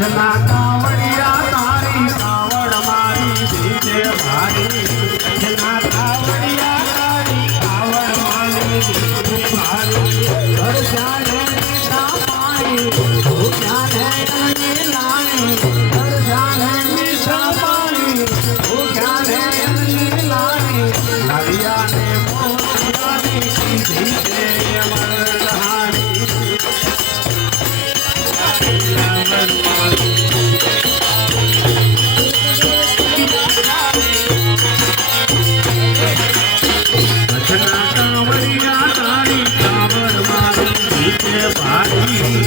કચ્છના કાવડિયા તારી કાવડ મારી દીજે ભારી કચ્છના કાવડિયા તારી કાવડ મારી દીજે ભારી હર જાને મીઠા પાણી ભૂખ્યાને અન્ને લાણી હર જાને મીઠા પાણી ભૂખ્યાને અન્ને લાણી લાલિયાને મોતિયાની દીધી છે અમરધારી કચ્છના કાવડિયા તારી કાવડ મારી દીજે ભારી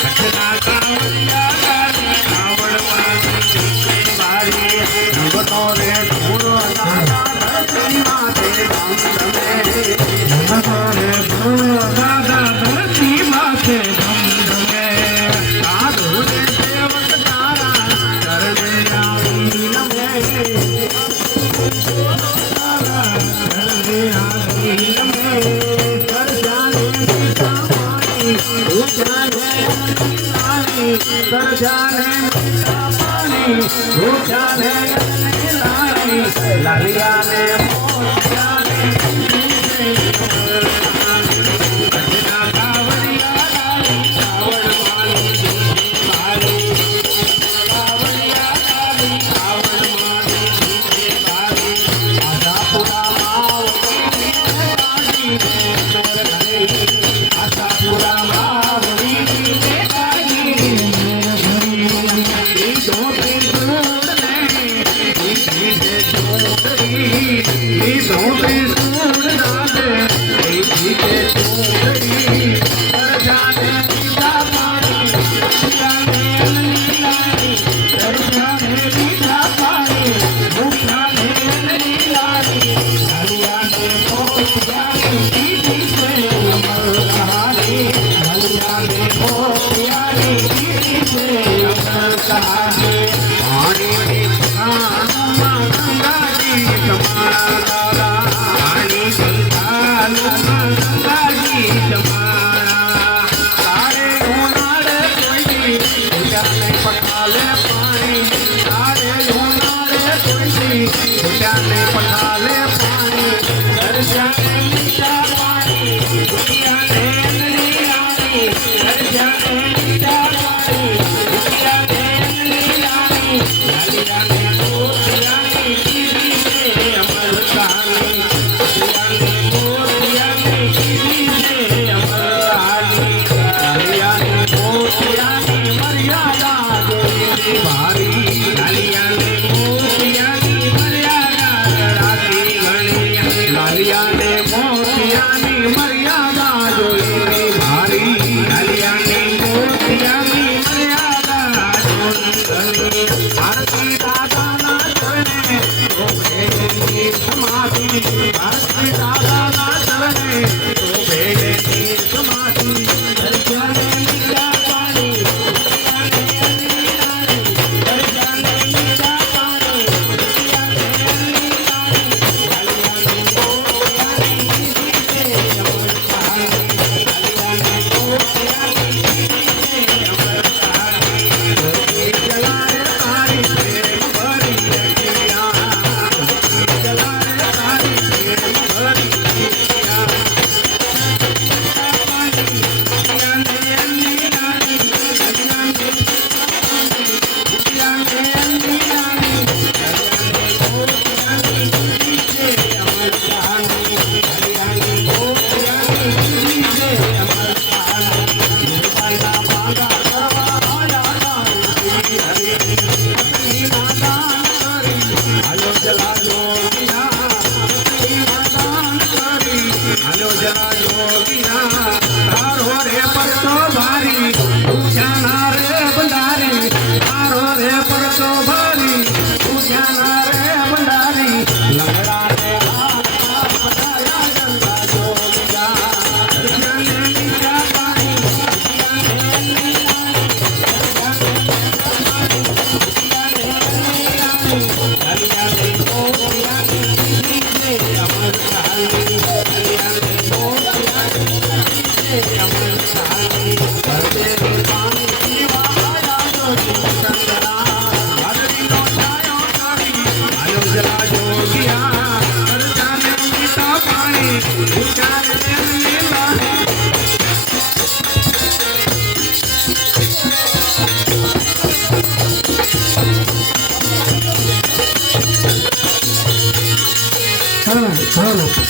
કચ્છના કાવડિયા તારી કાવડ મારી દીજે ભારી રંગનો રે ધૂળો દાદા ધરતી માથે ધમધમે રંગનો રે ધૂળો દાદા ધરતી માથે ધમધમે સાધુ રે સેવક તારા ચરણે આવી નમે લાલિયાને કચ્છના કાવડિયા તારી કાવડ મારી દીજે ભારી કાવડિયા તારી કાવડ મારી દીજે ભારી આશાપુરામાં આશાપુરામાં વળી Hallelujah. ઉઠે